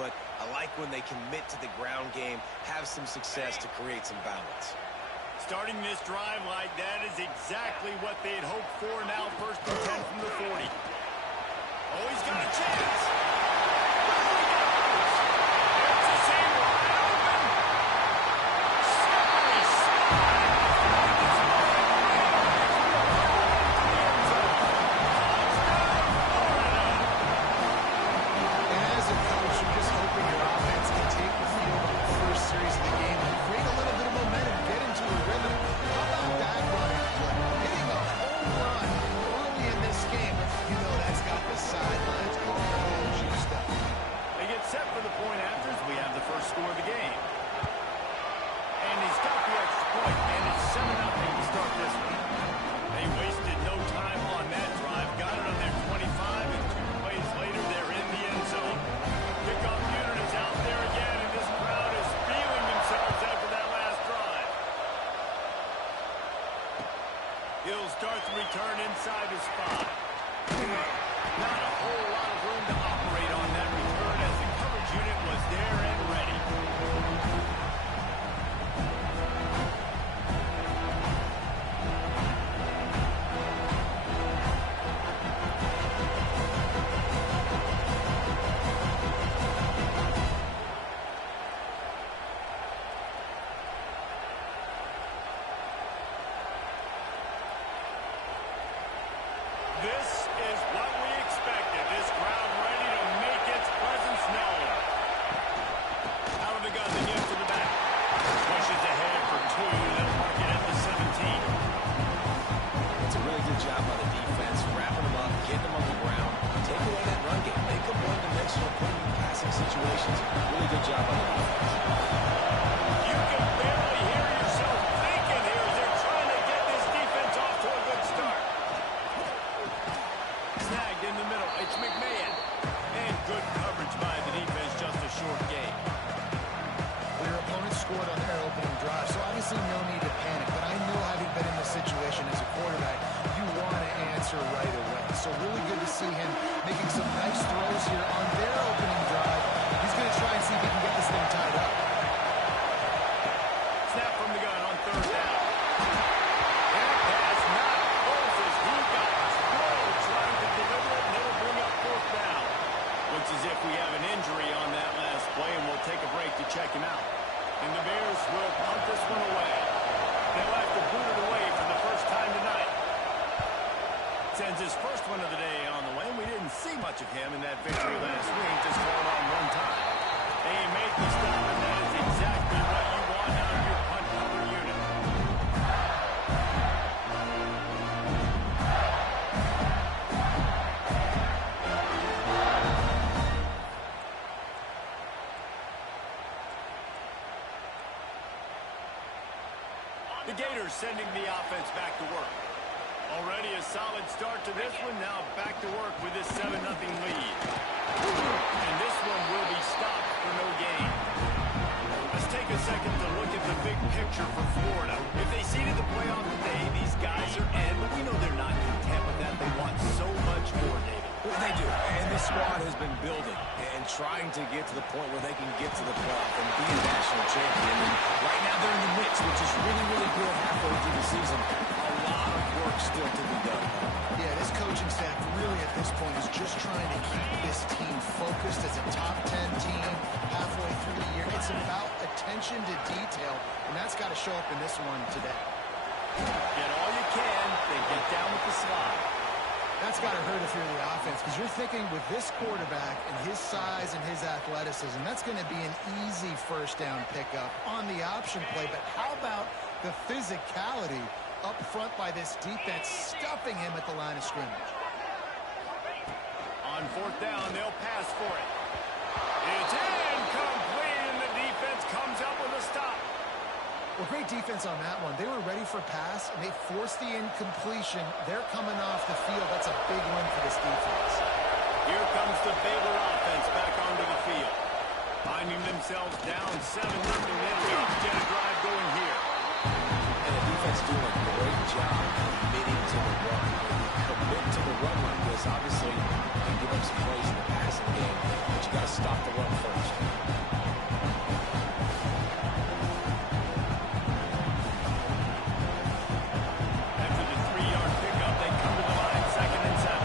but I like when they commit to the ground game, have some success to create some balance. Starting this drive like that is exactly what they had hoped for. Now 1st and 10 from the 40. Oh, he's got a chance. There's a seam wide open. Sorry, And as a coach, you're just hoping your offense can take the field on the first series of the game and create a little bit of momentum, get into a rhythm. How about that running play? Hitting a home run early in this game. You know that's got the sidelines all juiced up. They get set for the point after as we have the first score of the game. And he's got the extra point, and it's 7-0 to start this one. They wasted no time on that drive. Got it on their 25, and 2 plays later, they're in the end zone. Kickoff unit is out there again, and this crowd is feeling themselves after that last drive. He'll start the return inside his 5. Not a whole lot of room to operate on that return as the coverage unit was there and ready. This is what we expected. This crowd ready to make its presence known. Out of the gun, they give to the back. Pushes ahead for 2. They'll mark it at the 17. It's a really good job by the defense, wrapping them up, getting them on the ground, take away that run game, make them one-dimensional, put them in passing situations. Really good job by the defense. You can barely hear yourself thinking here as they're trying to get this defense off to a good start. Snagged in the middle. It's McMahon. And good coverage by the defense, just a short game. Well, your opponent scored on their opening drive, so obviously no need to panic. But I know, having been in this situation as a quarterback, you want to answer right away. So really good to see him making some nice throws here on their opening drive. He's going to try and see if he can get this thing tied up. Snap from the gun on 3rd down. That pass not close as he got through trying to deliver it, and it'll bring up 4th down. Looks as if we have an injury on that last play, and we'll take a break to check him out. And the Bears will punt this one away. They'll have to boot it away for the first time tonight. Sends his first one of the day on the way. We didn't see much of him in that victory last week, just called on 1 time. They make the stop, and that is exactly what you want out of your punt cover unit. The Gators sending the offense back to work. Already a solid start to this one. Now back to work with this 7-0 lead. And this one will be stopped for no gain. Let's take a second to look at the big picture for Florida. If they seeded the playoff today, these guys are in, but we know they're not content with that. They want so much more, David. Well, they do, and this squad has been building and trying to get to the point where they can get to the playoff and be a national champion. And right now they're in the mix, which is really, really good halfway through the season. A lot of work still to be done. Yeah, this coaching staff really at this point is just trying to keep this team focused as a top 10 team halfway through the year. It's about attention to detail, and that's got to show up in this one today. Get all you can, then get down with the slide. That's got to hurt if you're the offense, because you're thinking with this quarterback and his size and his athleticism, that's going to be an easy first down pickup on the option play. But how about the physicality up front by this defense, stuffing him at the line of scrimmage? On 4th down, they'll pass for it. It's incomplete, and the defense comes up with a stop. Well, great defense on that one. They were ready for pass, and they forced the incompletion. They're coming off the field. That's a big win for this defense. Here comes the Baylor offense back onto the field. Finding themselves down 7-0, they'll get a drive going here. And the defense doing a great job committing to the run. commit to the run like this. Obviously, you can give up some plays in the passing game, but you got to stop the run first. After the 3-yard pickup, they come to the line, 2nd and 7.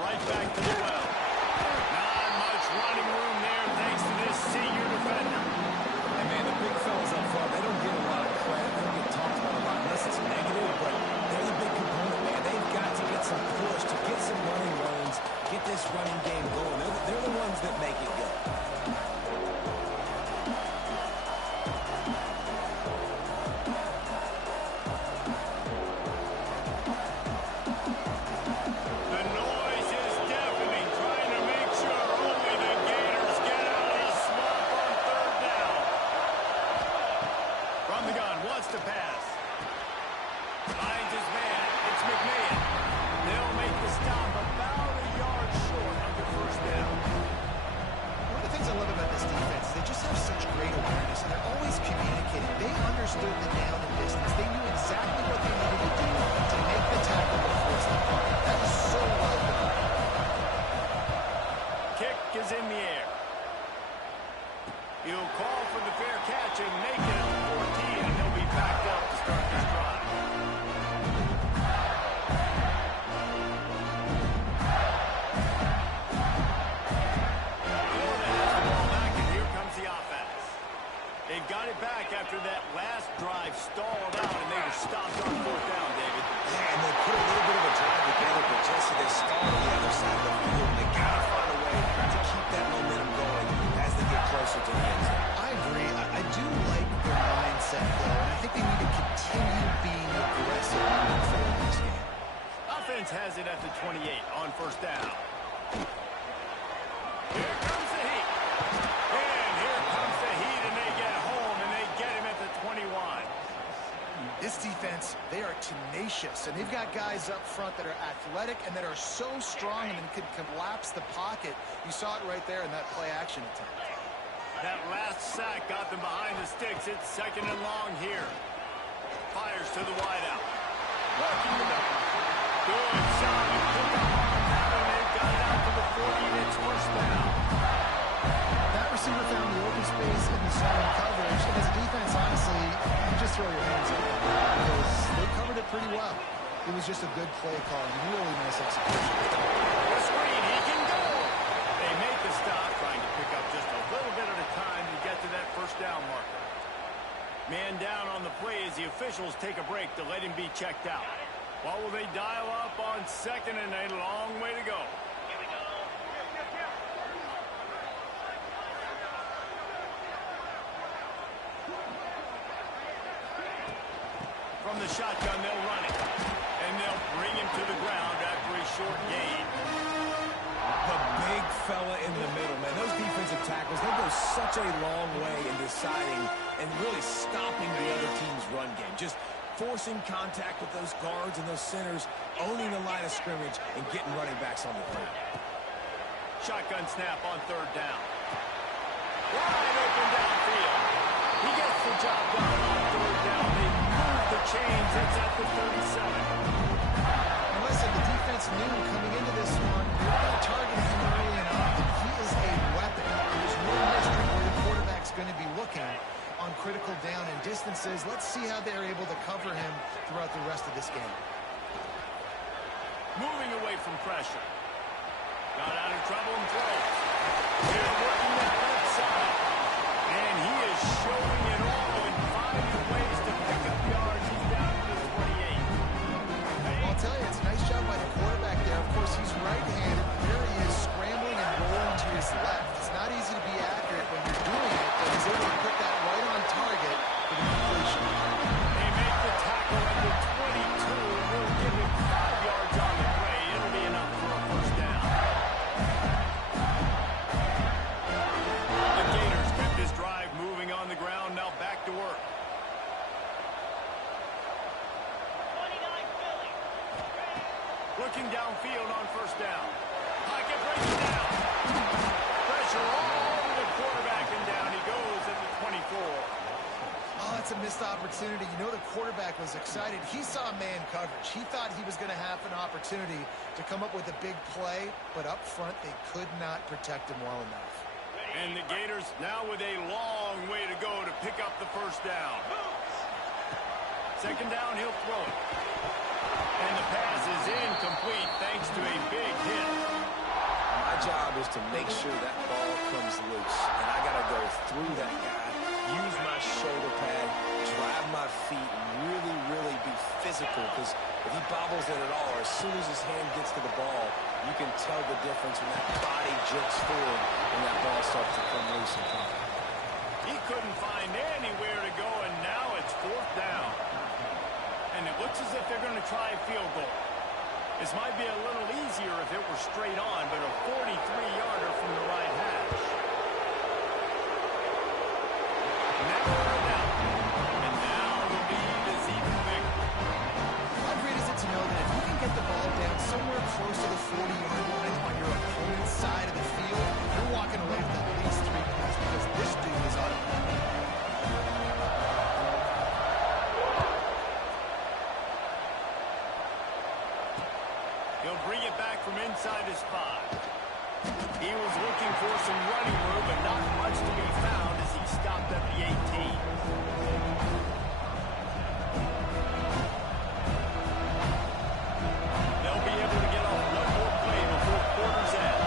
Right back to the well. Not much running room there thanks to this senior defender. And man, the big fellas up front, they don't get a lot of credit. They don't get talked about a lot unless it's negative, but they're the big component, man. They've got to get some push, to get some running lanes, get this running game going. They're the ones that make it go. The noise is deafening, trying to make sure only the Gators get out of the swamp on 3rd down. From the gun, wants to pass. Finds his man. It's McMahon. They'll make the stop about a yard short of the 1st down. One of the things I love about this defense is they just have such great awareness, and they're always communicating. They understood the down and distance. They knew exactly what they needed to do to make the tackle to force the punt. That is so well done. Kick is in the air. He'll call for the fair catch and make it at the 14, and they'll be backed up to start this drive. They've got it back after that last drive stalled out, and they were stopped on 4th down, David. Yeah, and they put a little bit of a drive together, but Jesse, they stalled on the other side of the field, and they got to find a way to keep that momentum going as they get closer to the end zone. I agree. I do like their mindset, though, and I think they need to continue being aggressive moving forward in this game. Offense has it at the 28 on 1st down. Here comes the heat. And here comes the heat, and they get home, and they get him at the 21. This defense, they are tenacious, and they've got guys up front that are athletic and that are so strong and can collapse the pocket. You saw it right there in that play-action attempt. That last sack got them behind the sticks. It's 2nd and long here. Fires to the wideout. Working it up. Good solid pickup on that, and they've got it out to the 40, and it's 1st down. That receiver found the open space in the zone coverage, and as a defense, honestly, you just throw your hands up because they covered it pretty well. It was just a good play call and really nice execution. The screen, he can go. They make the stop, trying to pick up just a little bit at a time to get to that 1st down marker. Man down on the play as the officials take a break to let him be checked out. What will they dial up on 2nd and a long way to go? From the shotgun, they'll run it. And they'll bring him to the ground after a short gain. The big fella in the middle, man. Those defensive tackles, they go such a long way in deciding and really stopping the other team's run game. Just forcing contact with those guards and those centers, owning the line of scrimmage, and getting running backs on the ground. Shotgun snap on 3rd down. Wide open downfield. He gets the job done on 3rd down. They move the chains. It's at the 37. And listen, the defense knew coming into this one, they were going to target him early and often. He is a weapon. There's no mystery where the quarterback's going to be looking on critical down and distances. Let's see how they're able to cover him throughout the rest of this game. Moving away from pressure. Got out of trouble and throws. He's working that left side. And he is showing it all and finding ways to pick up yards. He's down to the 28. I'll tell you, it's a nice job by the quarterback there. Of course, he's right-handed. There he is scrambling and rolling to his left. It's not easy to be accurate when you're doing it, but he's able to put that right on target for the completion. They make the tackle at the 22. We'll give him 5 yards on the play. It'll be enough for a 1st down. The Gators kept this drive moving on the ground. Now back to work. Looking downfield on 1st down. Pocket breaks down. Pressure all over the Oh, that's a missed opportunity. You know the quarterback was excited. He saw man coverage. He thought he was going to have an opportunity to come up with a big play, but up front they could not protect him well enough. And the Gators now with a long way to go to pick up the first down. Second down, he'll throw it. And the pass is incomplete thanks to a big hit. My job is to make sure that ball comes loose. And I got to go through that guy, use my shoulder pad, drive my feet, and really, really be physical. Because if he bobbles it at all, or as soon as his hand gets to the ball, you can tell the difference when that body jerks forward and that ball starts to come loose and come. He couldn't find anywhere to go, and now it's fourth down. And it looks as if they're going to try a field goal. This might be a little easier if it were straight on, but a 43-yarder from the right hash. Narrowed out. And now the lead is even bigger. How great is it to know that if you can get the ball down somewhere close to the 40-yard line on your opponent's side of the field, you're walking away with at least 3 points because this dude is on a limit. He'll bring it back from inside his 5. He was looking for some running room, but not much to be found as he stopped at the 18. They'll be able to get off one more play before quarter's end.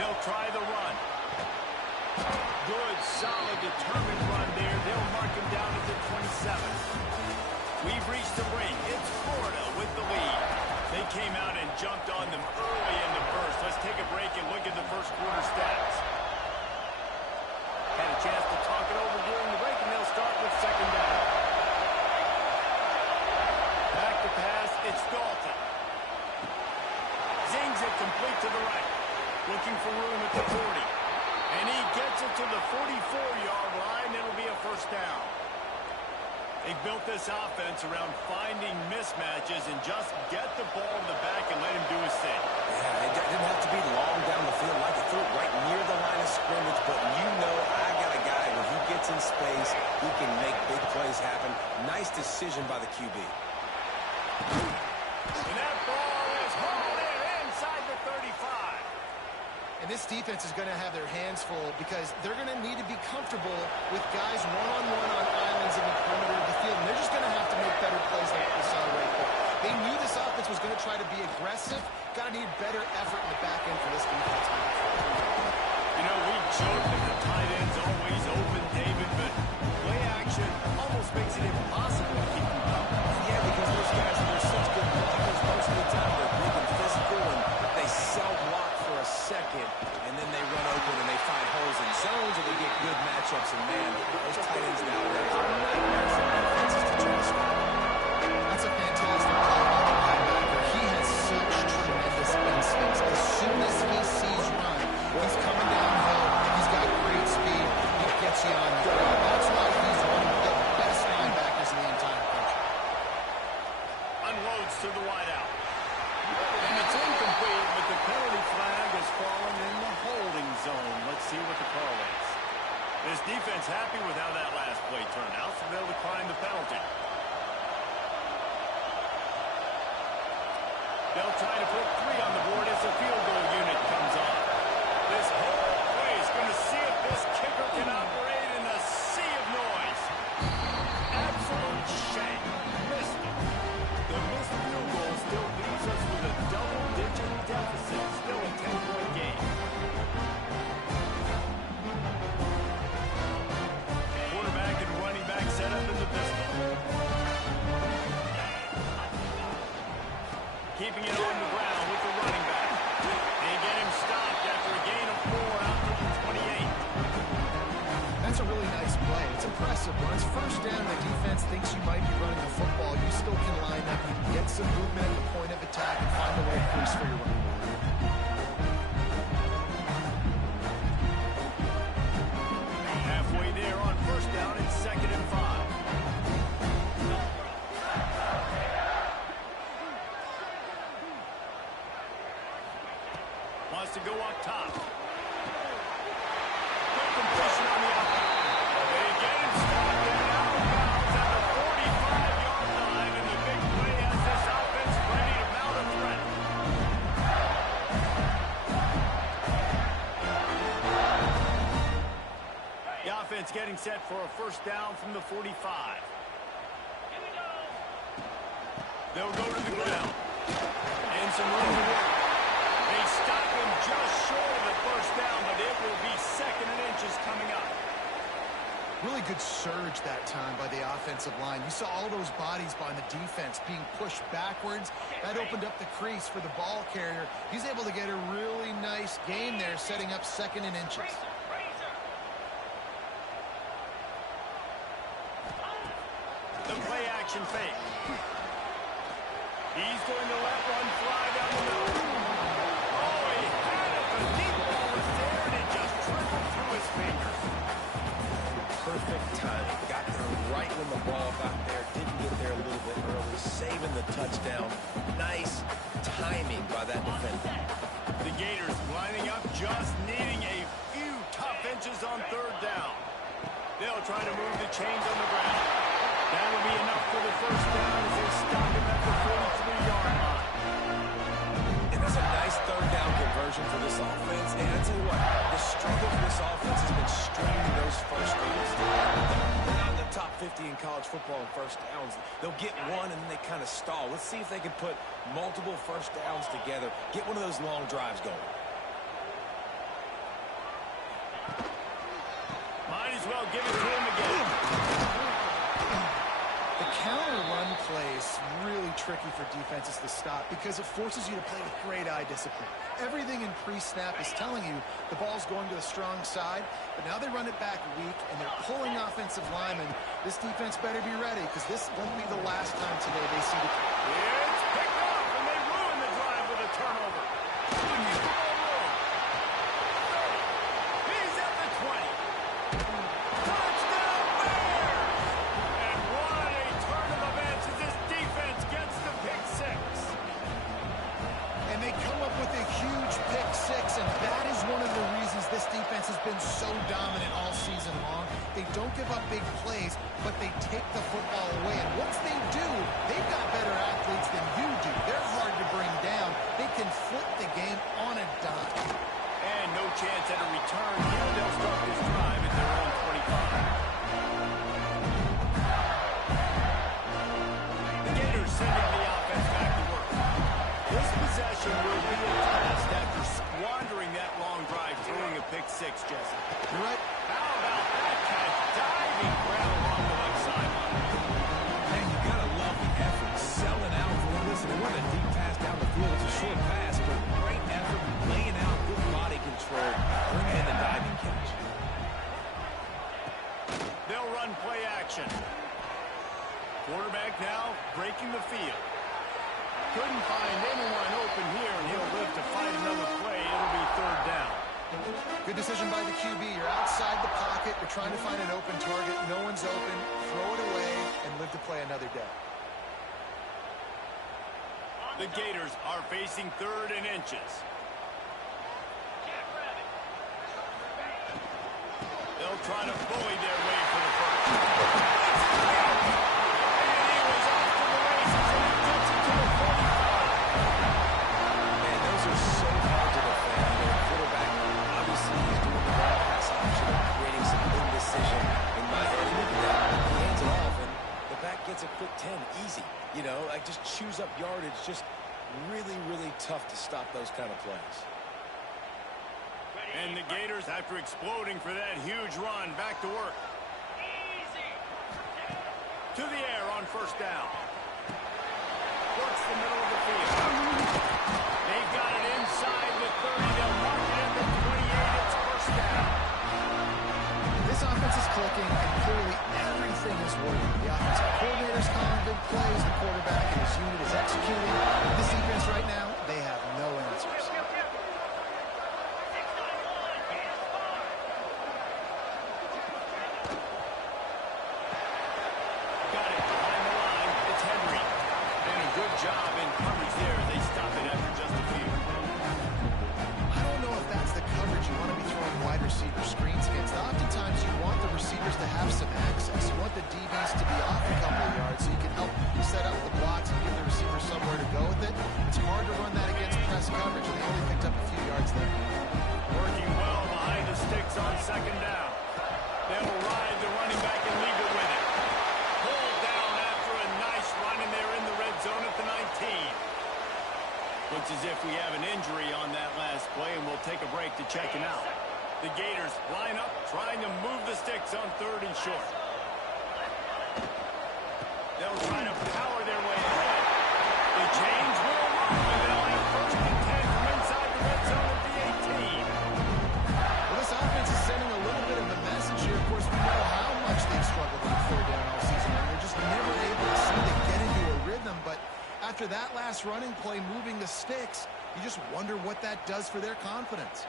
They'll try the run. Good, solid, determined run there. They'll mark him down at the 27. We've reached the break. It's Florida with the lead. They came out and jumped on them early in the first. Let's take a break and look at the first quarter stats. Had a chance to talk it over during the break, and they'll start with second down. Back to pass. It's Dalton. Zings it complete to the right. Looking for room at the 40. And he gets it to the 44-yard line. It'll be a first down. They built this offense around finding mismatches and just get the ball in the back and let him do his thing. Yeah, it didn't have to be long down the field. Like, he threw it right near the line of scrimmage, but you know I got a guy when he gets in space, he can make big plays happen. Nice decision by the QB. And that ball is hauled in inside the 35. And this defense is going to have their hands full because they're going to need to be comfortable with guys one-on-one on islands in the perimeter of the field. And they're just going to have to make better plays like we saw right there. They knew this offense was going to try to be aggressive. Got to need better effort in the back end for this defense. You know, we joke that the tight end's always open, David, but play action almost makes it impossible to keep them up. Yeah, because those guys, they're such good blockers most of the time. They're big and physical, and they self-block for a second, and then they run open and they find holes in zones, or they get good matchups. And man, those tight ends nowadays are nightmares for defenses to try to stop. That's a fantastic play by the linebacker. He has such tremendous instincts. As soon as he sees run, he's coming downhill. He's got great speed. He gets you on the ground. That's why he's one of the best linebackers in the entire country. Unloads to the wideout. And it's incomplete, but the penalty flag has fallen in the holding zone. Let's see what the call is. This defense happy with how that last play turned out, so they'll decline the penalty. They'll try to put 3 on the board as the field goal unit comes on. This whole play is going to see if this kicker can operate in a sea of noise. Absolute shame. Missed it. The missed field goal still leaves us with a double-digit deficit. Still a 10-point game. Quarterback and running back set up in the pistol. Keeping it on the ground with the running back. They get him stopped after a gain of 4 out to the 28. That's a really nice play. It's impressive. When it's first down, the defense thinks you might be running the football. You still can line up. You can get some movement at the point of attack and find a way to crease for your running back. Halfway there on first down, it's 2nd and 5. Wants to go up top. getting set for a first down from the 45. They'll go to the ground. And some room to work. They stop him just short of the first down, but it will be 2nd and inches coming up. Really good surge that time by the offensive line. You saw all those bodies by the defense being pushed backwards. That opened up the crease for the ball carrier. He's able to get a really nice gain there, setting up 2nd and inches. The play action fake. He's going to let one fly down the middle. Oh, he had it. The deep ball was there, and it just trickled through his fingers. Perfect timing. Got there right when the ball got there. Didn't get there a little bit early. Saving the touchdown. Nice timing by that defender. The Gators lining up, just needing a few tough inches on 3rd down. They'll try to move the chains on the ground. That'll be enough for the first down as they stop him at the 43-yard line. And that's a nice 3rd down conversion for this offense. And I tell you what, the struggle for this offense has been stringing those first downs together. They're not in the top 50 in college football in first downs. They'll get one and then they kind of stall. Let's see if they can put multiple first downs together. Get one of those long drives going. Might as well give it to him again. The counter run play is really tricky for defenses to stop because it forces you to play with great eye discipline. Everything in pre-snap is telling you the ball's going to the strong side, but now they run it back weak and they're pulling offensive linemen. This defense better be ready because this won't be the last time today they see the... It's picked off and they ruin the drive with a turnover. He's at the 20. Touchdown Bears! And what a turn of events as this defense gets the pick 6. And they come up with a huge pick 6, and that is one of the reasons this defense has been so dominant all season long. They don't give up big plays, but they take the football away. And once they do, they've got better athletes than you do. They're hard to bring down. They can flip the game on a dime. And no chance at a return here. They'll start this drive at their own 25. The Gators sending the offense back to work. This possession will be a test after squandering that long drive, throwing a pick 6, Jesse. You're right. How about that catch? Diving grab along the left sideline. Man, you gotta love the effort. Selling out for them. Listen, they run a deep pass down the field. It's a short pass, but great effort, laying out, good body control, bringing in the diving catch. They'll run play action. Quarterback now breaking the field. Couldn't find anyone open here, and he'll live to fight another play. It'll be 3rd down. Good decision by the QB. You're outside the pocket. You're trying to find an open target. No one's open. Throw it away and live to play another day. The Gators are facing 3rd and inches. They'll try to bully their way for the first. And he was off to the races, and he gets it to the 45. Man, those are so hard to defend. You know, quarterback, obviously, he's doing the ball pass option and creating some indecision in my head. And look at that. He hands it off, and the back gets a quick 10. Easy. You know, like just chews up yardage. Just really, really tough to stop those kind of plays. And the Gators, after exploding for that huge run, back to work. To the air on first down. Works the middle of the field. They've got it inside the 30. They'll mark it at the 28. It's first down. This offense is clicking, and clearly everything is working. The offensive coordinator's calling good plays. The quarterback and his unit is executing. This defense right now, they have no answers. Got it behind the line. It's Henry. And a good job in coverage there. They stop it after just a few. I don't know if that's the coverage you want to be throwing wide receiver screens against. Oftentimes, you want the receivers to have some access. You want the DBs to be off a couple of yards so you can help set up the blocks and give the receiver somewhere to go with it. It's hard to checking out. The Gators line up, trying to move the sticks on 3rd and short. They'll try to power their way ahead. The change will move, and they'll have 1st and 10 from inside the red zone at the 18. Well, this offense is sending a little bit of a message here. Of course, we know how much they've struggled on 4th down all season. They're just never able to seem to get into a rhythm, but after that last running play moving the sticks, you just wonder what that does for their confidence.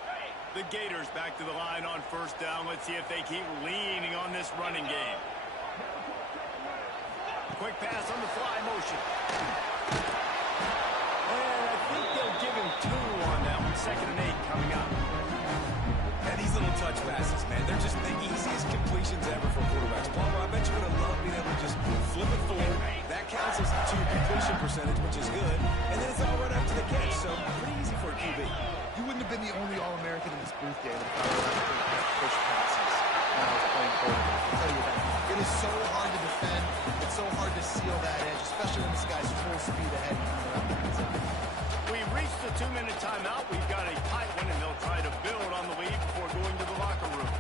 The Gators back to the line on 1st down. Let's see if they keep leaning on this running game. Quick pass on the fly motion. And I think they'll give him 2 on that one. 2nd and 8 coming up. And these little touch passes, man, they're just the easiest completions ever for quarterbacks. Palmer, I bet you're going to love being able to just flip it forward. That counts as to your completion percentage, which is good. And then it's all right up to the catch, so pretty easy for a QB. You wouldn't have been the only All-American in this booth, David, if I were push passes when I was playing quarterback. I'll tell you that. It is so hard to defend. It's so hard to seal that edge, especially when this guy's full speed ahead coming around the outside. We reached the 2-minute timeout. We've got a tight one, and they'll try to build on the lead before going to the locker room.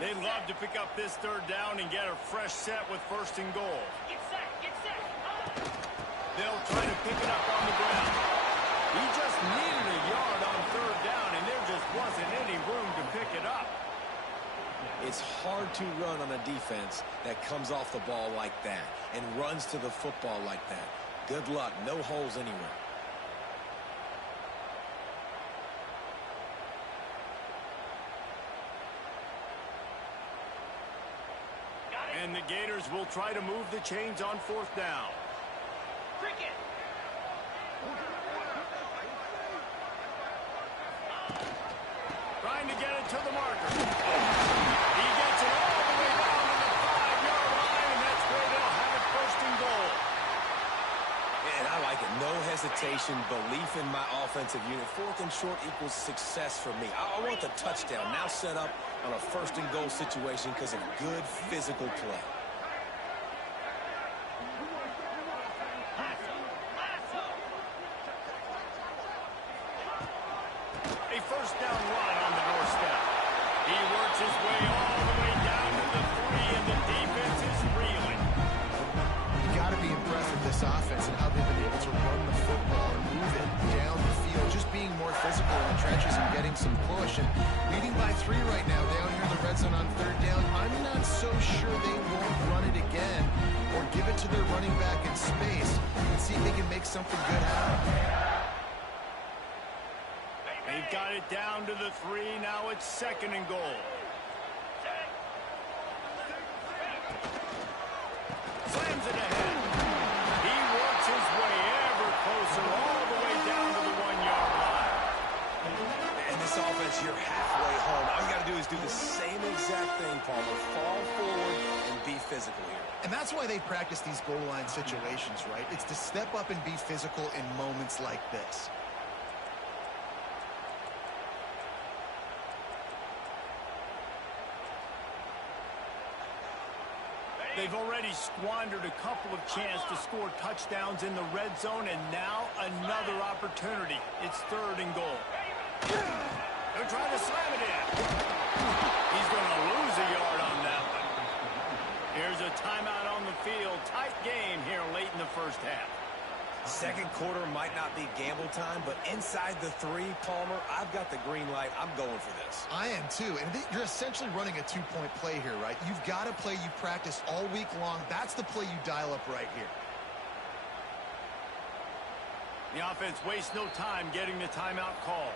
They'd love to pick up this 3rd down and get a fresh set with 1st and goal. Get set, get set. They'll try to pick it up on the ground. He just needed a yard on 3rd down, and there just wasn't any room to pick it up. It's hard to run on a defense that comes off the ball like that and runs to the football like that. Good luck. No holes anywhere. And the Gators will try to move the chains on 4th down. Cricket. Trying to get it to the marker. He gets it all the way down to the 5-yard line, and that's where they'll have it 1st and goal. And I like it. No hesitation, belief in my offensive unit. 4th and short equals success for me. I want the touchdown now set up on a 1st and goal situation because of good physical play. A 1st down run on the doorstep. He works his way all the way down to the 3, and the defense is reeling. You got to be impressed with this offense and how they've been able to run the football and move it down the field, just being more physical in the trenches and getting some push. And leading by 3 right now down here in the red zone on 3rd down. I'm not so sure they won't run it again or give it to their running back in space and see if they can make something good happen. They've got it down to the 3. Now it's 2nd and goal. Slams it ahead. He works his way ever closer all the way down to the 1-yard line. And this offense, you're halfway home. All you got to do is do the same exact thing, Palmer. Fall forward and be physical here. And that's why they practice these goal line situations, right? It's to step up and be physical in moments like this. They've already squandered a couple of chances to score touchdowns in the red zone, and now another opportunity. It's 3rd and goal. They're trying to slam it in. He's going to lose a yard on that one. Here's a timeout on the field. Tight game here late in the 1st half. 2nd quarter might not be gamble time, but inside the 3, Palmer, I've got the green light. I'm going for this. I am too. And you're essentially running a 2-point play here, right? You've got a play you practice all week long. That's the play you dial up right here. The offense wastes no time getting the timeout call.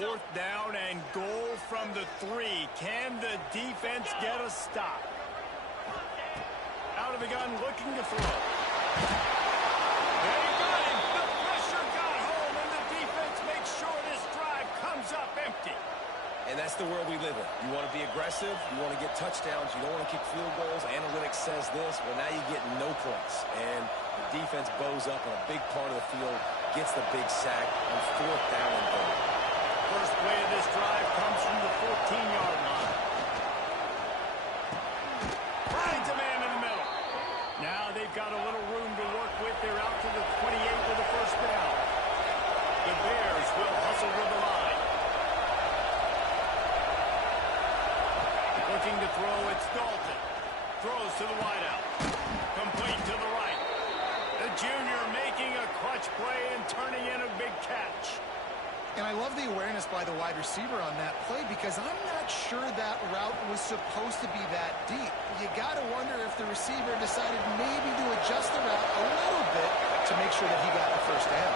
Fourth down and goal from the 3. Can the defense get a stop? Out of the gun, looking to throw. They got him. The pressure got home, and the defense makes empty. And that's the world we live in. You want to be aggressive, you want to get touchdowns, you don't want to kick field goals. Analytics says this, well, now you get no points. And the defense bows up on a big part of the field, gets the big sack on 4th down and goal. First play of this drive comes from the 14-yard line. Finds a man in the middle. Now they've got a little room to work with. They're out to the 28 with the first down. The Bears will hustle to the line. Looking to throw, it's Dalton. Throws to the wideout. Complete to the right. The junior making a clutch play and turning in a big catch. And I love the awareness by the wide receiver on that play because I'm not sure that route was supposed to be that deep. You got to wonder if the receiver decided maybe to adjust the route a little bit to make sure that he got the first down.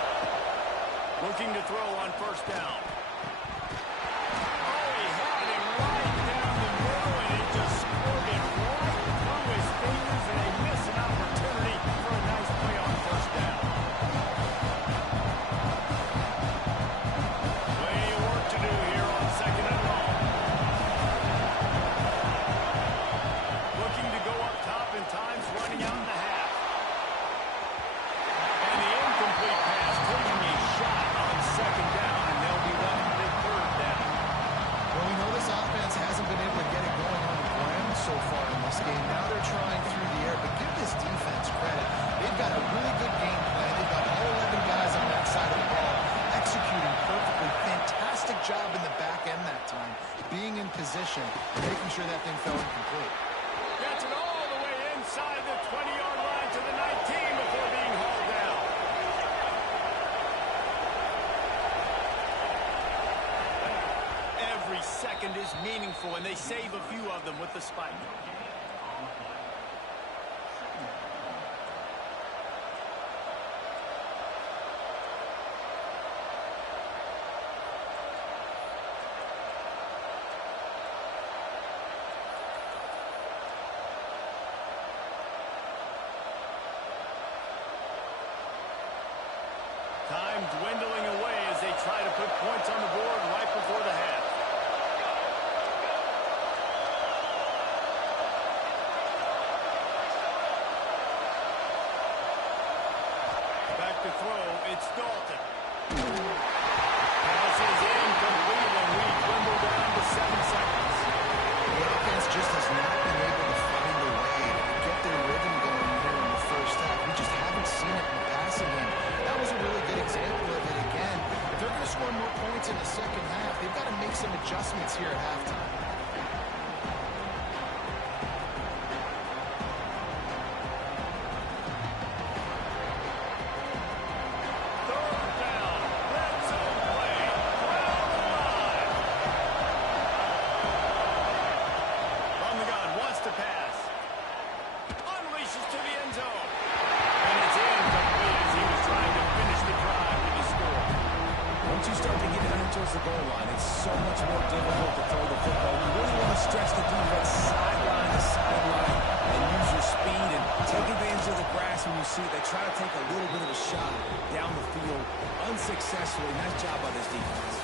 Looking to throw on first down. Oh, he had him right down the middle, and he just scored it right through his fingers, and they miss an opportunity for a nice play on first down. Plenty of work to do here on 2nd and long. Looking to go up top, and time's running out in the half. And the incomplete pass taking a shot on 2nd down, and they'll be running the 3rd down. Well, we know this offense hasn't been able to get it going on the ground so far in this game. Now they're trying through the air, but give this defense credit. They've got a really good game plan. They've got all 11 guys on that side of the ball executing perfectly. Fantastic job in the back end that time, being in position, making sure that thing fell incomplete. Gets it all the way inside the 20-yard line to the 19 before being hauled down. Every second is meaningful, and they save a few of them with the spike. Time dwindling away as they try to put points on the board right before the half. Back to throw, it's Dalton. Pass is incomplete, and we dwindle down to 7 seconds. The offense just has not been able to find a way to get their rhythm going here in the first half. We just haven't seen it in the passing game. That was a really good example of it again. If they're going to score more points in the second half, they've got to make some adjustments here at halftime. Third down, red zone play, crowd alive. From the gun, wants to pass. Unleashes to the end zone. And it's incomplete as he was trying to finish the drive with a score. Once you start to get down towards the goal line, it's so much more difficult to throw the football. You really want to stretch the defense sideline to sideline and use your speed and take advantage of the grass when you see it. They try to take a little bit of a shot down the field unsuccessfully. Nice job by this defense.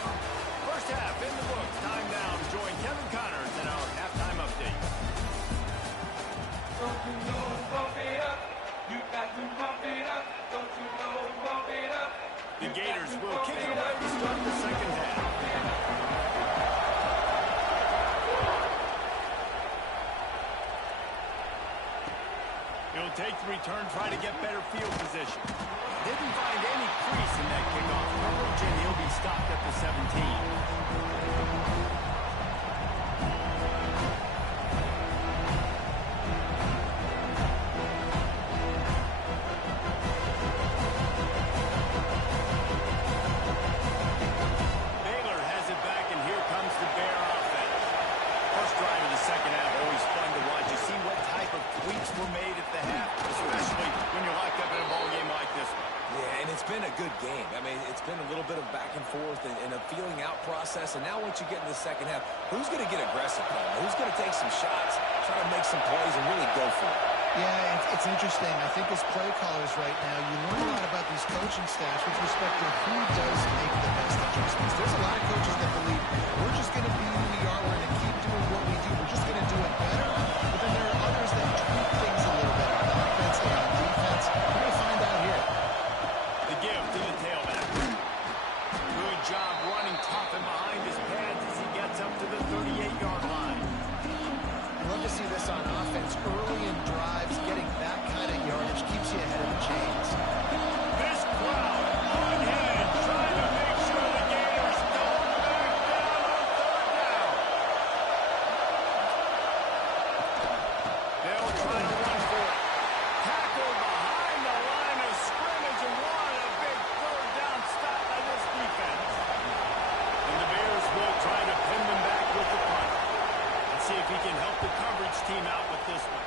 First half in the books. Time now to join Kevin Connors in our halftime update. Don't you know, bump it up. You got to bump it up. Don't you know, bump it up. The Gators will kick it away to start the second half. He'll take the return, try to get better field position. Didn't find any crease in that kickoff coverage, and he'll be stopped at the 17. Baylor has it back, and here comes the Bear offense. First drive of the second half, always fun to watch. You see what type of tweaks were made at the half, especially when you're locked up in a ball game like this one. Yeah, and it's been a good game. I mean, it's been a little bit of back and forth and a feeling out process. And now once you get in the second half, who's going to get aggressive? Who's going to take some shots, try to make some plays, and really go for it? Yeah, it's interesting. I think as play callers right now, you learn a lot about these coaching staffs with respect to who does make the best adjustments. There's a lot of coaches that believe we're just going to be who we are. We're going to keep doing what we do. We're just going to do it better. But then there are others that tweak things a little bit on offense and on defense. We're going to find out here. The give to the tailback. Good job running tough and behind his pads as he gets up to the 38-yard line. I love to see this on offense early in drives. Getting that kind of yardage keeps you ahead of the chains. This crowd on hand trying to make sure the Gators don't back down on third down. They'll try to run for it. Tackled behind the line of scrimmage, and what a big third down stop by this defense. And the Bears will try to pin them back with the punt. Let's see if he can help the coverage team out with this one.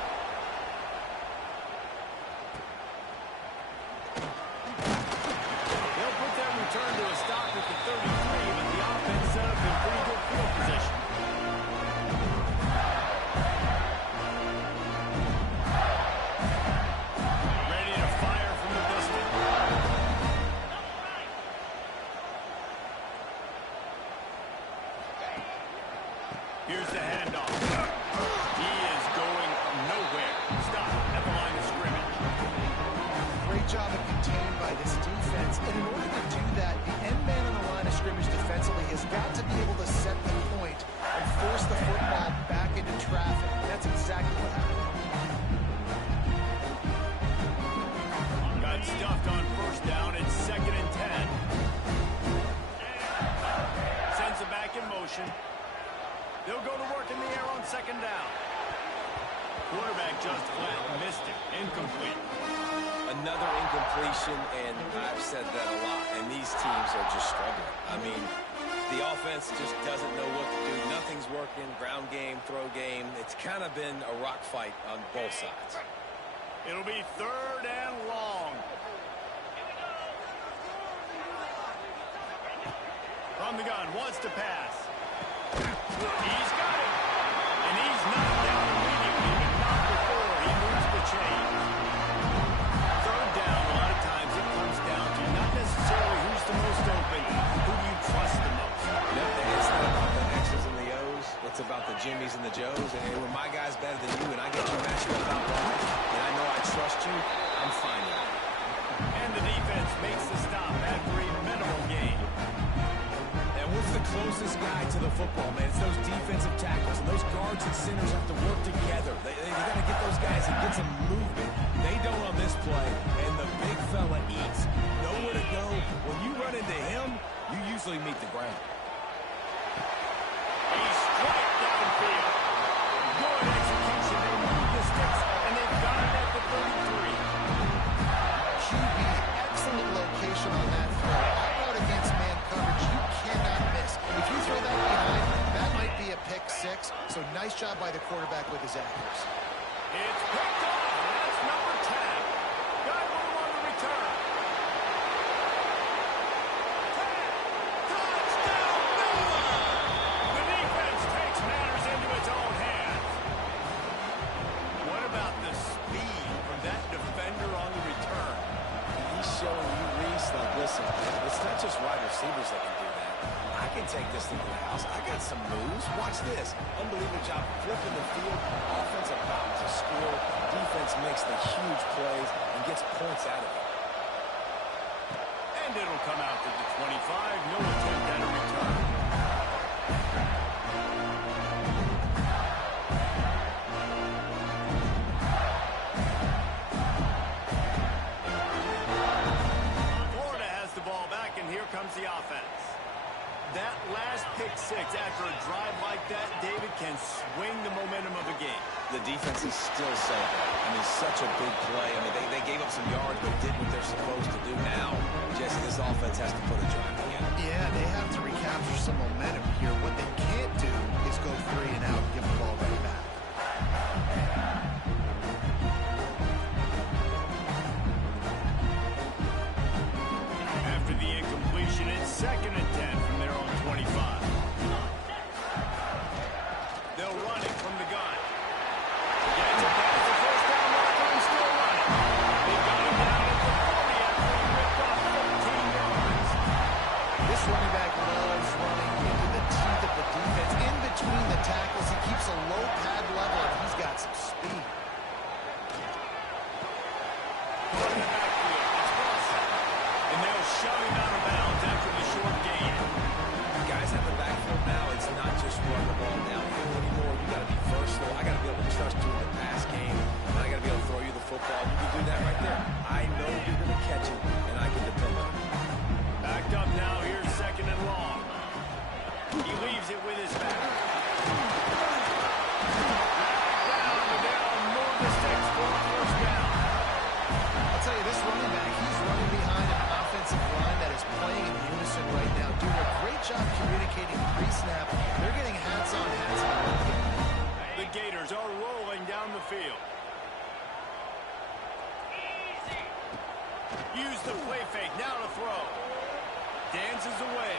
They'll put that return to a stop at the 33, but the offense set up in pretty good field position. Ready to fire from the distance. Here's the handoff. He is going nowhere. Stop at the line of scrimmage. Great job of contained by this defense. And in order to do that, the end man on the line of scrimmage defensively has got to be able to set the point and force the football back into traffic. That's exactly what happened. Got stuffed on first down. It's 2nd and 10. Sends it back in motion. They'll go to work in the air on 2nd down. Quarterback just flat missed it. Incomplete. Another incompletion, and I've said that a lot, and these teams are just struggling. I mean, the offense just doesn't know what to do. Nothing's working. Ground game, throw game. It's kind of been a rock fight on both sides. It'll be 3rd and long. From the gun, wants to pass. He's got it. And he's knocked down immediately, but not before he moves the chain. 3rd down, a lot of times it comes down to not necessarily who's the most open, who do you trust the most. No, it's not about the X's and the O's. It's about the Jimmys and the Joes. And when my guy's better than you and I get you matched up out wide, and I know I trust you, I'm fine with it. And the defense makes the stop after a minimal gain. And what's the closest guy to the football, man? It's those defensive tackles, and those guards and centers have to work together. They got to get those guys and get some movement. They don't on this play, and the big fella eats. Nowhere to go. When you run into him, you usually meet the ground. He's straight downfield. Good execution. They move the sticks, and they've got it at the 33. QB, excellent location on that throw. Out against man coverage, you cannot miss. If you throw that behind, that might be a pick six. So nice job by the quarterback with his accuracy. It's picked off. That's number 10. Got room on the return. Touchdown, Baylor! The defense takes matters into its own hands. What about the speed from that defender on the return? He's showing you, Reese, like, listen, it's not just wide receivers that can do that. I can take this thing to the house. I got some moves. Watch this. Unbelievable job flipping the field. Offense about to score. Defense makes the huge plays and gets points out of it. And it'll come out to the 25. No attempt at a return. Florida has the ball back, and here comes the offense. That last pick six after a drive like that, David, can swing the momentum of a game. The defense is still so good. I mean, such a big play. I mean, they gave up some yards, but did what they're supposed to do. Now, Jesse, this offense has to put a drive together. Yeah, they have to recapture some momentum here. What they can't do is go 3 and out and give the ball right back. After the incompletion, it's 2nd and 10 from their own 25. They'll run it from the gun. Gets it past the first down marker the sticks for a first down. I'll tell you, this running back, he's running behind an offensive line that is playing in unison right now, doing a great job communicating pre-snap. They're getting hats on hats in the run game. The Gators are rolling down the field. Use the play fake, now to throw. Dances away.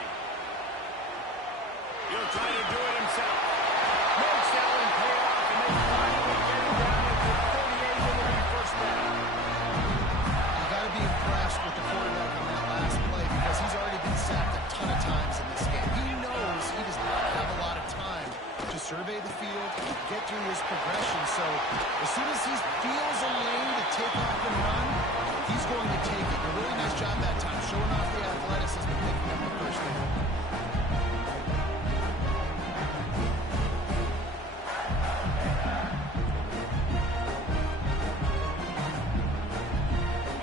He'll try to do it himself. Makes that one pay off, and they finally get it down at the 38 and it'll be first down. You got to be impressed with the quarterback on that last play because he's already been sacked a ton of times in this game. He knows he does not have a lot of time to survey the field, get through his progression. So as soon as he feels a lane to take off and run, he's going to take it. A really nice job that time, showing off the athleticism and picking up the first down.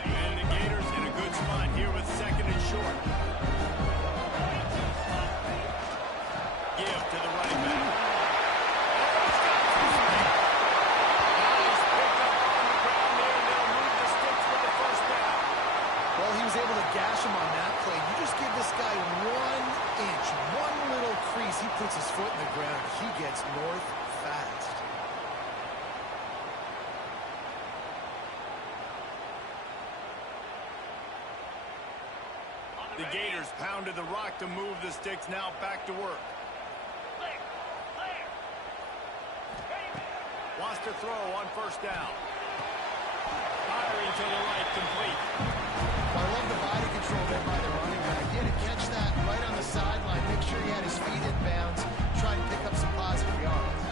And the Gators in a good spot here with second and short. Give to the running back. Well, he was able to gash him on that play. You just give this guy 1 inch, one little crease. He puts his foot in the ground. He gets north fast. The Gators pounded the rock to move the sticks, now back to work. Clear. Clear. Ready. Wants to throw on first down. Firing to the right, complete. I love the body control there by the running back. He had to catch that right on the sideline, make sure he had his feet in bounds, try and pick up some positive yards.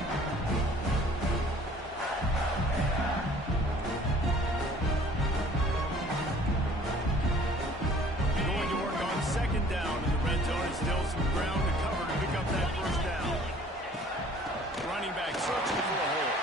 Going to work on second down in the red zone, and still some ground to cover to pick up that first down. Running back searching for a hole.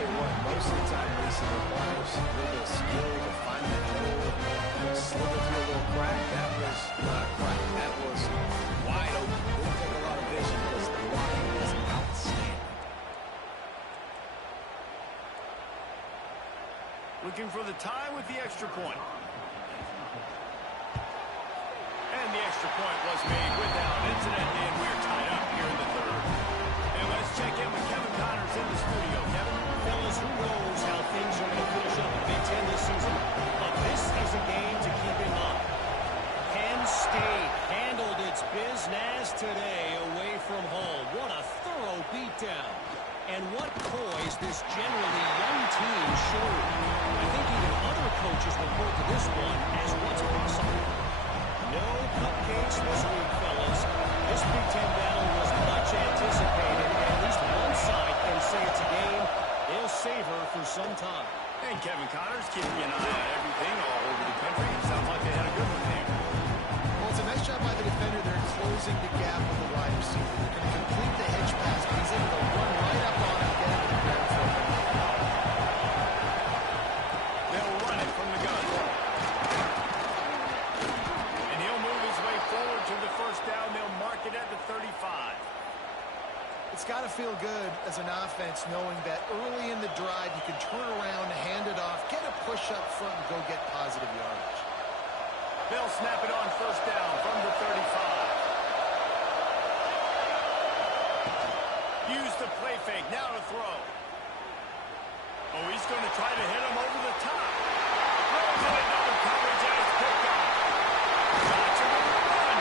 Most of the time, Mason requires a little bit of skill to find that hole, slither through a little crack. That was not a crack. That was wide open. Didn't take a lot of vision because the line was outstanding. Looking for the tie with the extra point. And the extra point was made without incident, and we're tied up here in the third. And let's check in with Kevin Connors in the studio. Kevin? Fellas, who knows how things are going to finish up in Big Ten this season, but this is a game to keep in mind. Penn State handled its business today away from home. What a thorough beatdown. And what poise this generally young team showed. I think even other coaches will point to this one as what's possible. No cupcakes this week, fellas. This Big Ten battle was much anticipated, and at least one side can say it's a game they'll savor for some time. And Kevin Connors keeping an eye on everything all over the country. Sounds like they had a good one there. Well, it's a nice job by the defender. They're closing the gap with the wide receiver. They're going to complete the hitch pass, but he's able to run right up on him and get him to the ground for him. They'll run it from the gun. And he'll move his way forward to the first down. They'll mark it at the 35. It's got to feel good as an offense knowing that early in the drive you can turn around, hand it off, get a push up front, and go get positive yardage. They'll snap it on first down from the 35. Use the play fake, now to throw. Oh, he's going to try to hit him over the top. Throws in another coverage, and it's picked off. Johnson with the run.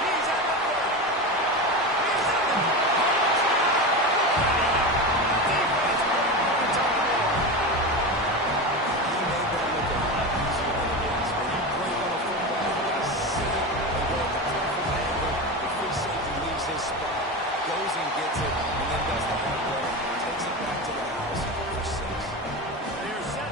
He's at the 30. He's at the 20. Goes and gets it, and then does the hard work, takes it back to the house for 6. They're set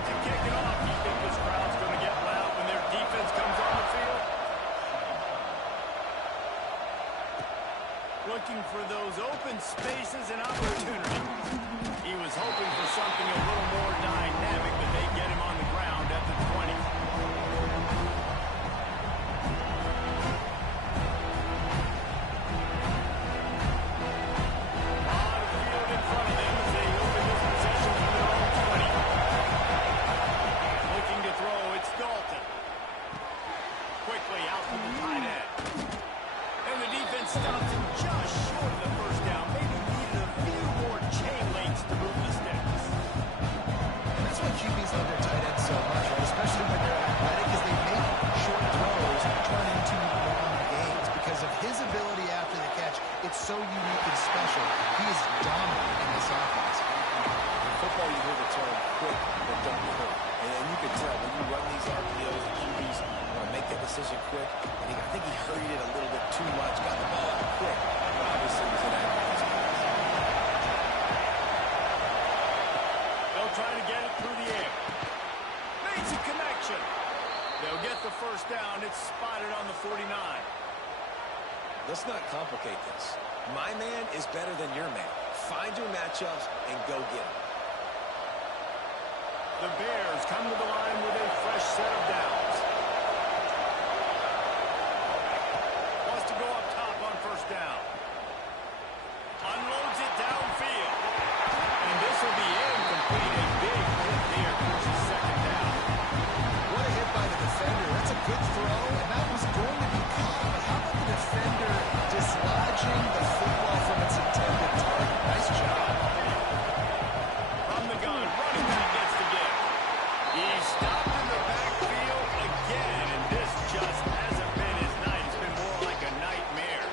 quick, and I think he hurried it a little bit too much, got the ball out quick, but obviously was inaccurate. They'll try to get it through the air. Makes a connection. They'll get the first down. It's spotted on the 49. Let's not complicate this. My man is better than your man. Find your matchups and go get them. The Bears come to the line with a fresh set of downs. Wants to go up top on first down. Unloads it downfield. And this will be incomplete. A big hit there pushes second down. What a hit by the defender. That's a good throw, and that was going to be caught. But how about the defender dislodging the football from its intended target? Nice job. From the gun, running back gets the give. He's stopped in the backfield again, and this just hasn't been his night. It's been more like a nightmare.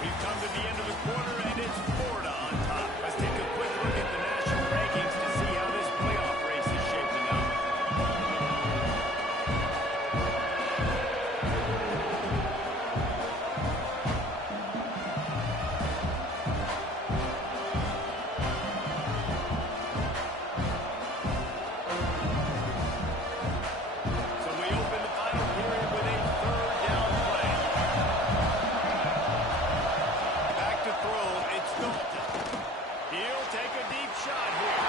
We've come to the end of the quarter, and it's Florida on top. Let's take a quick look at the national rankings to see how this playoff race is shaping up. So we open the final period with a third down play. Back to throw, it's Dalton. He'll take a deep shot here.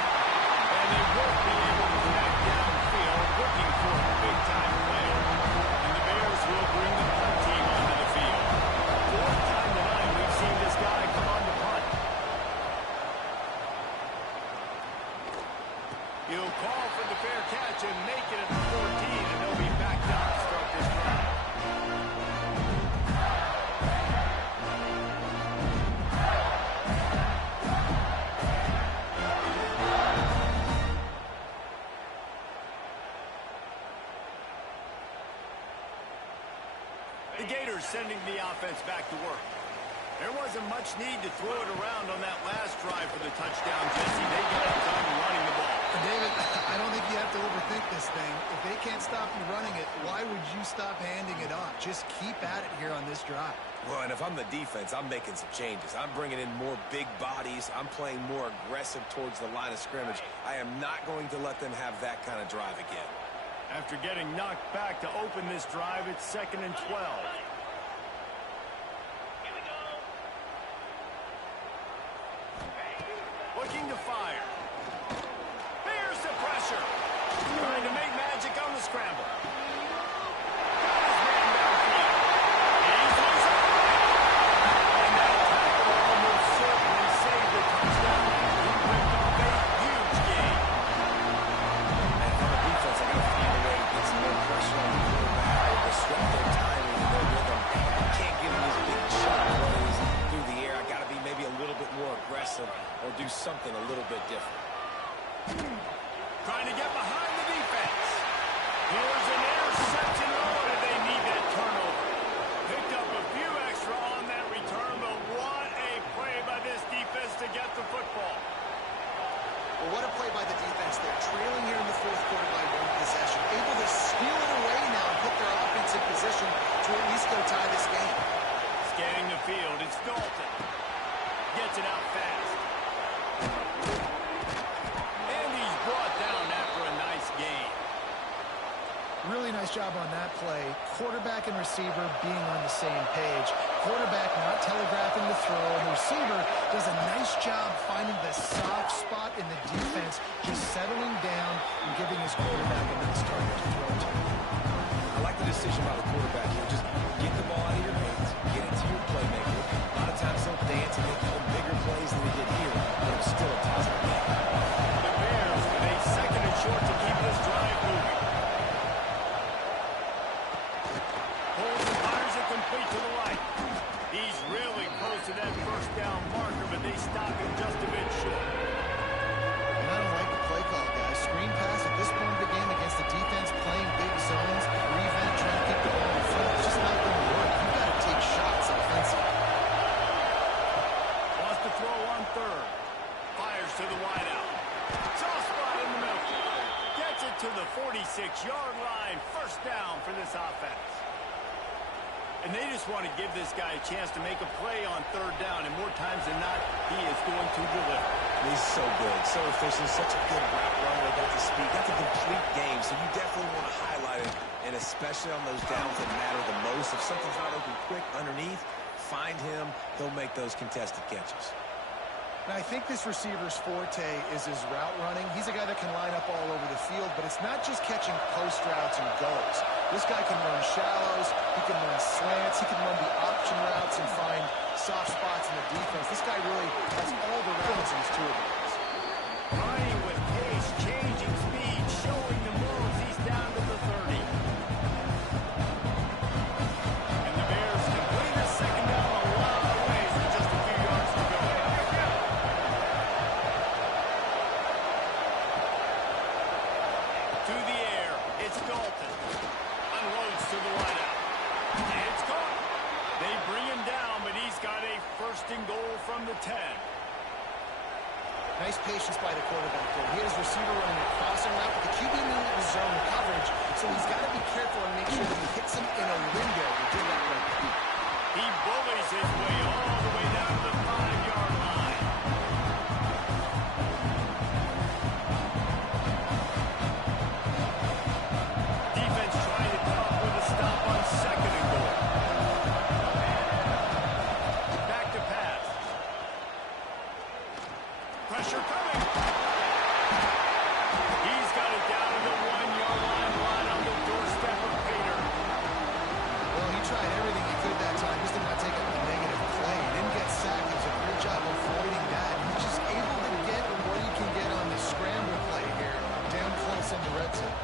And they won't be able to connect downfield, looking for a big-time play. And the Bears will bring the punt team onto the field. Fourth time tonight we've seen this guy come on to punt. He'll call for the fair catch and make it at the 14, and they'll be backed up to start this drive. The Gators sending the offense back to work. There wasn't much need to throw it around on that last drive for the touchdown, Jesse. They got it done running the ball. David, I don't think you have to overthink this thing. If they can't stop you running it, why would you stop handing it off? Just keep at it here on this drive. Well, and if I'm the defense, I'm making some changes. I'm bringing in more big bodies. I'm playing more aggressive towards the line of scrimmage. I am not going to let them have that kind of drive again. After getting knocked back to open this drive, it's 2nd and 12. Here we go. Looking to fire. Here's the pressure. Trying to make magic on the scramble. Got his man downfield. He's losing it. And that tackle almost certainly saved the touchdown. He ripped off a huge gain. And on the defense, I got to find a way to get some more pressure on the quarterback or disrupt their timing and their rhythm. I can't give him these big shot plays through the air. I got to be maybe a little bit more aggressive or do something a little bit different. Trying to get behind the defense. Here's an interception. Oh, did they need that turnover? Picked up a few extra on that return, but what a play by this defense to get the football. Well, what a play by the defense. They're trailing here in the fourth quarter by one possession. Able to steal it away now and put their offense in position to at least go tie this game. Scanning the field, it's Dalton. Gets it out fast. And he's brought down after a nice gain. Really nice job on that play. Quarterback and receiver being on the same page. Quarterback not telegraphing the throw. And the receiver does a nice job finding the soft spot in the defense, just settling down and giving his quarterback a nice target to throw to. I like the decision by the quarterback here. Just get the ball out of your hands, get it to your playmaker. A lot of times they'll dance and make even bigger plays than they did here, but it's still a positive game. The Bears with a 2nd and short to keep this drive moving. Holds and fires it complete to the right. He's really close to that first down marker, but they stop him just a bit short. And I don't like the play call, guys. Screen pass at this point of the game against the defense playing big zones, prevent, trying to keep the ball in front. It's just not going to work. You've got to take shots offensively. Wants to throw on third. Fires 6-yard line. First down for this offense. And they just want to give this guy a chance to make a play on third down, and more times than not, he is going to deliver. He's so good, so efficient, such a good route runner, got the speed, got the complete game, so you definitely want to highlight it, and especially on those downs that matter the most. If something's not open quick underneath, find him, he'll make those contested catches. Now, I think this receiver's forte is his route running. He's a guy that can line up all over the field, but it's not just catching post routes and goals. This guy can run shallows, he can run slants, he can run the option routes and find soft spots in the defense. This guy really has all the routes in his tool box. Running with pace, changing speed, showing the moves. He's down to the 30. And the Bears complete a second down a lot of ways with just a few yards to go. To the air, it's Dalton. Unloads to the wideout. And it's caught. They bring him down, but he's got a first and goal from the 10. Nice patience by the quarterback there. He had his receiver running a crossing route, but the QB knew it was zone coverage, so he's got to be careful and make sure that he hits him in a window. He did that right. He bullies his way all the way down to the 5-yard line. Defense trying to come up with a stop on second and goal. Back to pass. Pressure coming. He's got it down to the 1-yard line, right on the doorstep of Baylor. Well, he tried everything he could that time. Just did not take a negative play. He didn't get sacked. He was a great job avoiding that. He's just able to get what he can get on the scramble play here, down close in the red zone.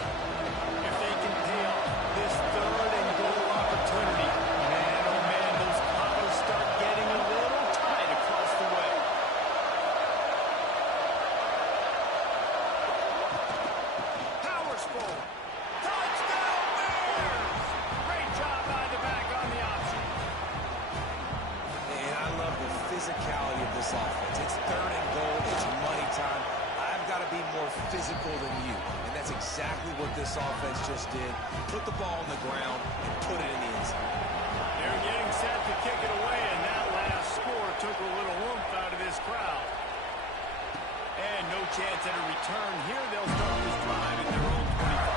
If they can pay off this third and goal opportunity, man, oh man, those combos start getting a little tight across the way. Powers forward. Touchdown Bears! Great job by the back on the option. And I love the physicality of this offense. It's third and goal. It's money time. I've got to be more physical than you. And that's exactly what this offense just did. Put the ball on the ground and put it in the end zone. They're getting set to kick it away, and that last score took a little oomph out of this crowd. And no chance at a return here. They'll start this drive at their own 25.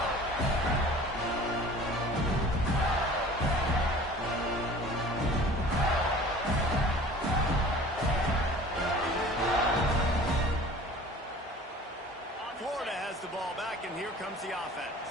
Florida has the ball back, and here comes the offense.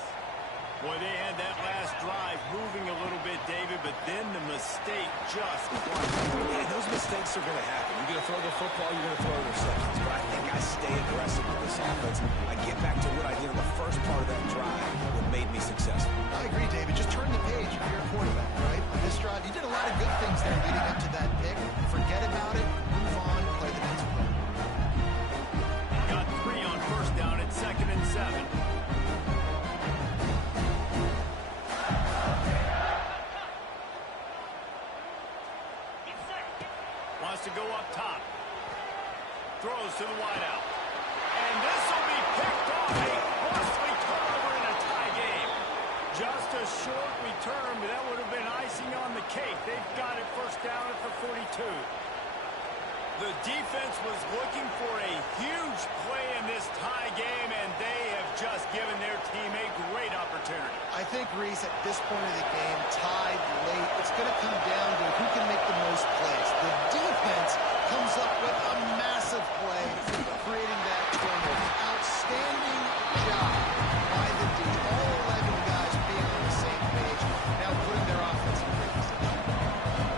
Boy, they had that last drive moving a little bit, David, but then the mistake just crushed. Yeah, those mistakes are going to happen. You're going to throw the football, you're going to throw interceptions. But I think I stay aggressive with this offense. I get back to what I did in the first part of that drive that made me successful. I agree, David. Just turn the page if you're a quarterback, right? On this drive, you did a lot of good things there leading up to that pick. Forget about it, move on, play the next play. Got 3 on first down at 2nd and 7. Wants to go up top. Throws to the wideout. And this will be picked off. A costly turnover in a tie game. Just a short return, but that would have been icing on the cake. They've got it first down at the 42. The defense was looking for a huge play in this tie game, and they have just given their team a great opportunity. I think, Reese, at this point of the game, tied late, it's going to come down to who can make the most plays. The defense comes up with a massive play, creating that turnover. Outstanding job by the D. All 11 guys being on the same page, now putting their offense in great position.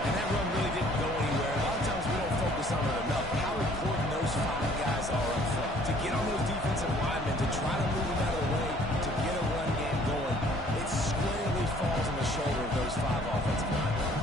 And that run really didn't go anywhere. A lot of times we don't focus on it enough. How important those 5 guys are up front. To get on those defensive linemen, to try to move them out of the way, to get a run game going, it squarely falls on the shoulder of those 5 offensive linemen.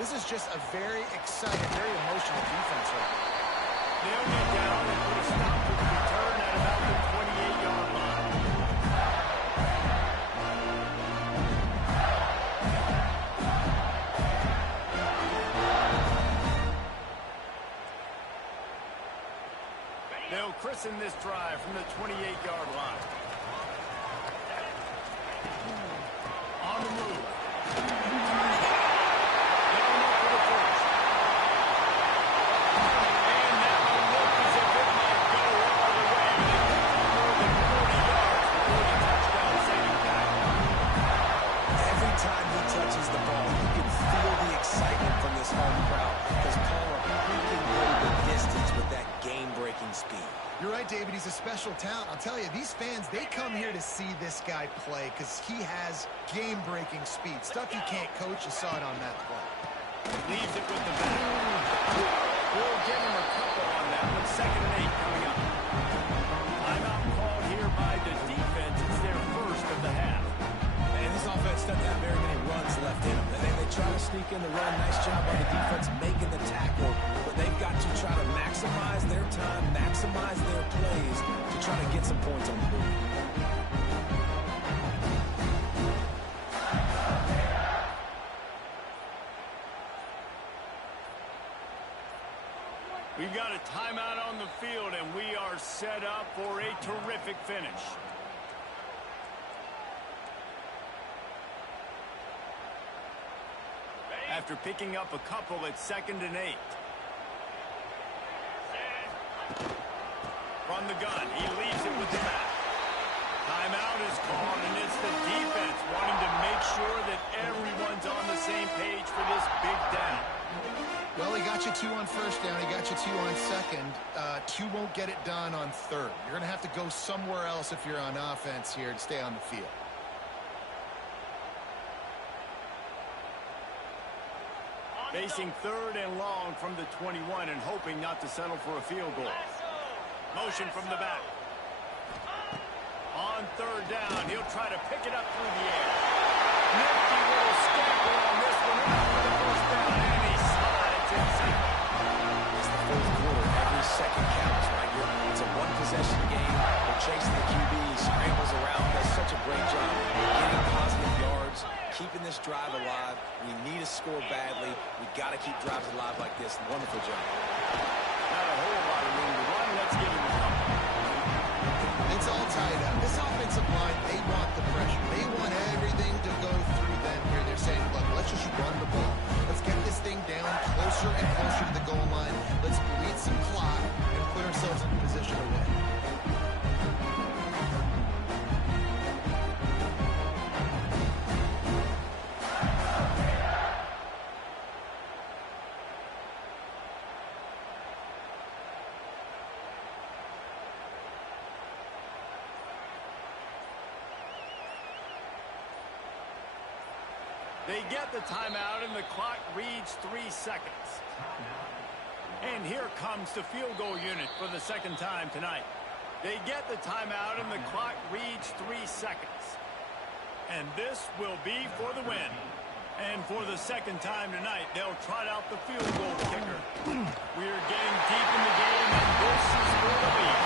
This is just a very exciting, very emotional defense right now. They'll get down and put a stop to the return at about the 28-yard line. They'll christen this drive from the 28-yard line. On the move. Going up for the first. And that one looked as if it might go all the way. They picked up more than 40 yards before the touchdown saving back. Every time he touches the ball, you can feel the excitement from this home crowd because Palmer can go the distance with that game-breaking speed. You're right, David. He's a special talent. I'll tell you, these fans, they come here to see this guy play because he has game-breaking speed. Stuff you can't coach. You saw it on that play. Leaves it with the back. We'll give him a couple on that with 2nd and 8 coming up. Timeout called here by the defense. It's their first of the half. And this offense doesn't have very many runs left in them. They try to sneak in the run. Nice job by the defense making the tackle. But they've got to try to maximize their time, maximize their plays to try to get some points on the board. We've got a timeout on the field, and we are set up for a terrific finish. After picking up a couple at 2nd and 8. From the gun, he leaves it with the back. Timeout is called, and it's the defense wanting to make sure that everyone's on the same page for this big down. Well, he got you 2 on 1st down. He got you 2 on 2nd. 2 won't get it done on 3rd. You're going to have to go somewhere else if you're on offense here to stay on the field. Facing 3rd and long from the 21 and hoping not to settle for a field goal. Motion from the back. On 3rd down, he'll try to pick it up through the air. Nifty little scamper on this one for the 1st down, and he slides in safely. It's the 4th quarter. Every second counts, right? It's a one-possession game. They're chasing the QB. He scrambles around. Does such a great job getting positive yards, keeping this drive alive. We need to score badly. We've got to keep drives alive like this. Wonderful job. Not a whole lot of room to run. Let's give him a couple. It's all tied up. This offensive line, they want the pressure. They want everything to go through them here. They're saying, look, let's just run the ball. Let's get this thing down closer and closer to the goal line. Let's bleed some clock and put ourselves in position to win. They get the timeout, and the clock reads 3 seconds. And here comes the field goal unit for the 2nd time tonight. They get the timeout, and the clock reads 3 seconds. And this will be for the win. And for the 2nd time tonight, they'll trot out the field goal kicker. We're getting deep in the game, and this is for the lead.